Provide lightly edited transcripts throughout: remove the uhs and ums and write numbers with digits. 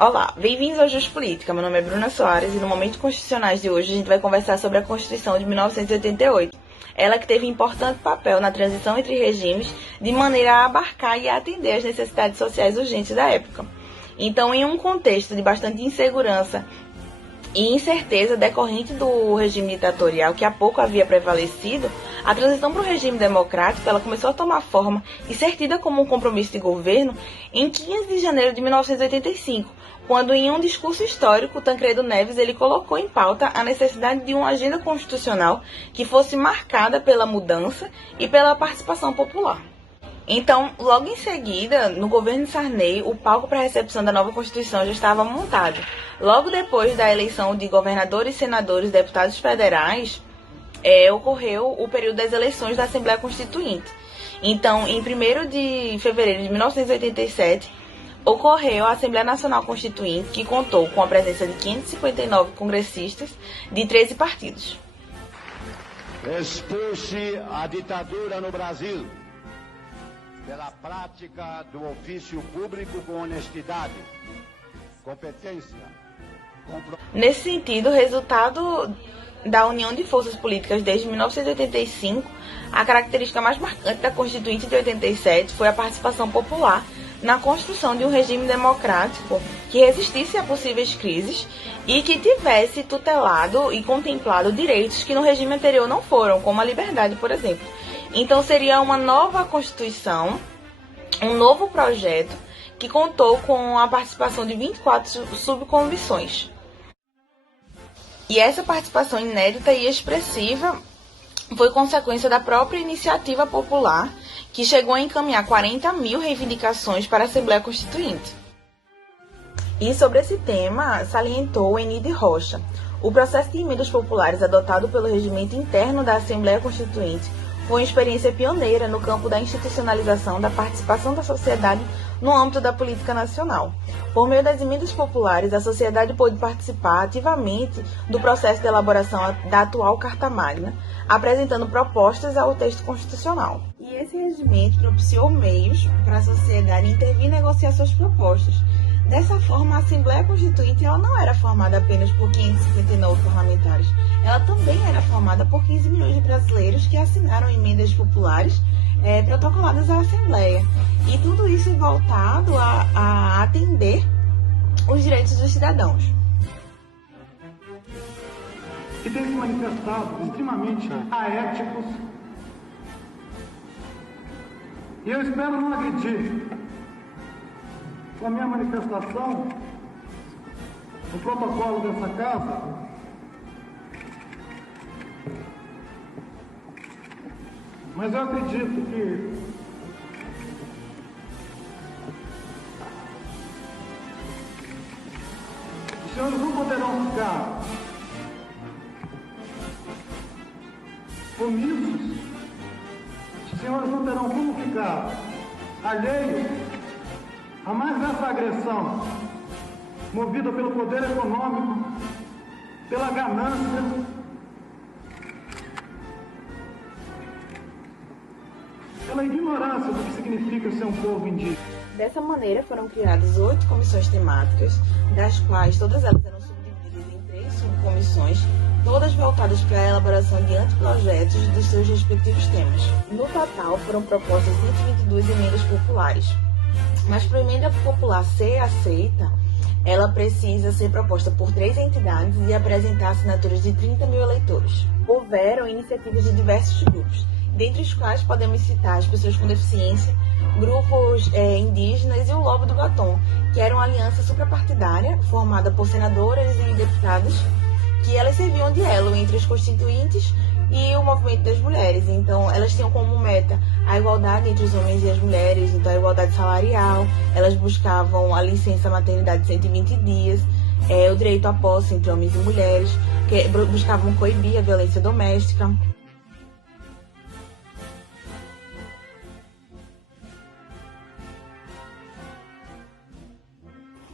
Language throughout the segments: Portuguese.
Olá, bem-vindos ao Just Política. Meu nome é Bruna Soares e no Momento Constitucionais de hoje a gente vai conversar sobre a Constituição de 1988. Ela que teve importante papel na transição entre regimes de maneira a abarcar e a atender às necessidades sociais urgentes da época. Então, em um contexto de bastante insegurança e incerteza decorrente do regime ditatorial que há pouco havia prevalecido, a transição para o regime democrático ela começou a tomar forma e ser tida como um compromisso de governo em 15 de janeiro de 1985, quando em um discurso histórico, Tancredo Neves ele colocou em pauta a necessidade de uma agenda constitucional que fosse marcada pela mudança e pela participação popular. Então, logo em seguida, no governo de Sarney, o palco para a recepção da nova Constituição já estava montado. Logo depois da eleição de governadores, senadores e deputados federais, ocorreu o período das eleições da Assembleia Constituinte. Então, em 1º de fevereiro de 1987, ocorreu a Assembleia Nacional Constituinte, que contou com a presença de 559 congressistas de 13 partidos. Expôs-se a ditadura no Brasil pela prática do ofício público com honestidade, competência. Nesse sentido, o resultado da união de forças políticas desde 1985, a característica mais marcante da Constituinte de 87 foi a participação popular na construção de um regime democrático que resistisse a possíveis crises e que tivesse tutelado e contemplado direitos que no regime anterior não foram, como a liberdade, por exemplo. Então seria uma nova Constituição, um novo projeto que contou com a participação de 24 subcomissões. E essa participação inédita e expressiva foi consequência da própria iniciativa popular, que chegou a encaminhar 40 mil reivindicações para a Assembleia Constituinte. E sobre esse tema, salientou Enide Rocha: o processo de emendas populares adotado pelo regimento interno da Assembleia Constituinte foi uma experiência pioneira no campo da institucionalização da participação da sociedade no âmbito da política nacional. Por meio das emendas populares, a sociedade pôde participar ativamente do processo de elaboração da atual Carta Magna, apresentando propostas ao texto constitucional. E esse regimento propiciou meios para a sociedade intervir e negociar suas propostas. Dessa forma, a Assembleia Constituinte ela não era formada apenas por 559 parlamentares, ela também era formada por 15 milhões de brasileiros que assinaram emendas populares protocoladas à Assembleia. E tudo isso voltado a atender os direitos dos cidadãos. Que tem se manifestado extremamente aéticos. E eu espero não agredir com a minha manifestação no protocolo dessa casa, mas eu acredito que os senhores não poderão ficar omissos, os senhores não terão como ficar alheios a mais essa agressão, movida pelo poder econômico, pela ganância, pela ignorância do que significa ser um povo indígena. Dessa maneira, foram criadas 8 comissões temáticas, das quais todas elas eram subdivididas em 3 subcomissões, todas voltadas para a elaboração de anteprojetos dos seus respectivos temas. No total, foram propostas 122 emendas populares. Mas para a emenda popular ser aceita, ela precisa ser proposta por 3 entidades e apresentar assinaturas de 30 mil eleitores. Houveram iniciativas de diversos grupos, dentre os quais podemos citar as pessoas com deficiência, grupos indígenas e o Lobby do Batom, que era uma aliança suprapartidária formada por senadoras e deputados, que elas serviam de elo entre os constituintes e o movimento das mulheres. Então, elas tinham como meta a igualdade entre os homens e as mulheres, então a igualdade salarial, elas buscavam a licença maternidade de 120 dias, o direito à posse entre homens e mulheres, que buscavam coibir a violência doméstica.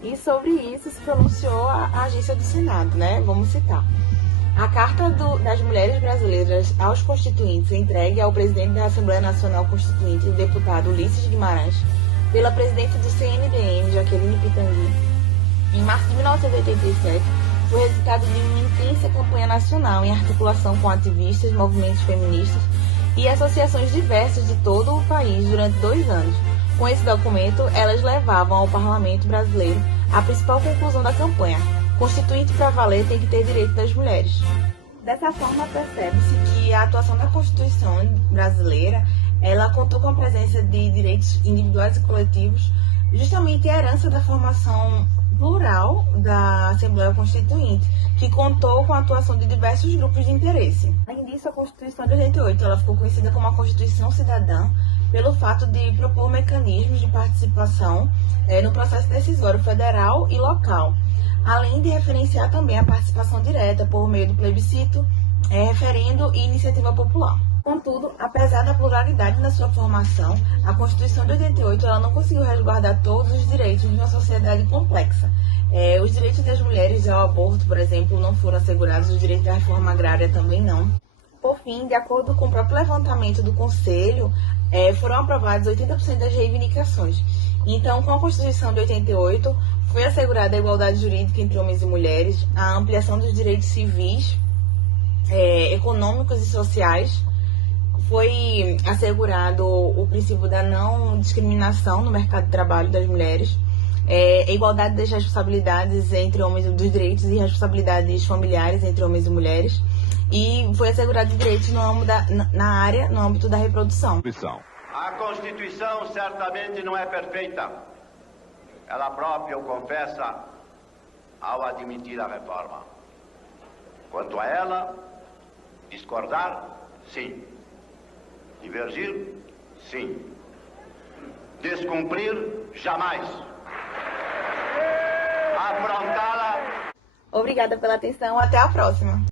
E sobre isso se pronunciou a agência do Senado, né? Vamos citar. A Carta das Mulheres Brasileiras aos Constituintes, entregue ao presidente da Assembleia Nacional Constituinte, o deputado Ulisses Guimarães, pela presidente do CNDM, Jaqueline Pitangui, Em março de 1987, foi resultado de uma intensa campanha nacional em articulação com ativistas, movimentos feministas e associações diversas de todo o país durante 2 anos. Com esse documento, elas levavam ao parlamento brasileiro a principal conclusão da campanha: Constituinte para valer tem que ter direito das mulheres. Dessa forma, percebe-se que a atuação da Constituição brasileira, ela contou com a presença de direitos individuais e coletivos, justamente a herança da formação plural da Assembleia Constituinte, que contou com a atuação de diversos grupos de interesse. Além disso, a Constituição de 88 ela ficou conhecida como a Constituição Cidadã pelo fato de propor mecanismos de participação no processo decisório federal e local, além de referenciar também a participação direta por meio do plebiscito, referendo e iniciativa popular. Contudo, apesar da pluralidade na sua formação, a Constituição de 88 ela não conseguiu resguardar todos os direitos de uma sociedade complexa. Os direitos das mulheres ao aborto, por exemplo, não foram assegurados, os direitos da reforma agrária também não. Por fim, de acordo com o próprio levantamento do Conselho, foram aprovadas 80% das reivindicações. Então, com a Constituição de 88, foi assegurada a igualdade jurídica entre homens e mulheres, a ampliação dos direitos civis, econômicos e sociais, foi assegurado o princípio da não discriminação no mercado de trabalho das mulheres, a igualdade das responsabilidades entre homens, dos direitos e responsabilidades familiares entre homens e mulheres, e foi assegurado direitos no âmbito da reprodução. A Constituição certamente não é perfeita. Ela própria o confessa ao admitir a reforma. Quanto a ela, discordar, sim. Divergir, sim. Descumprir, jamais. Afrontá-la. Obrigada pela atenção, até a próxima.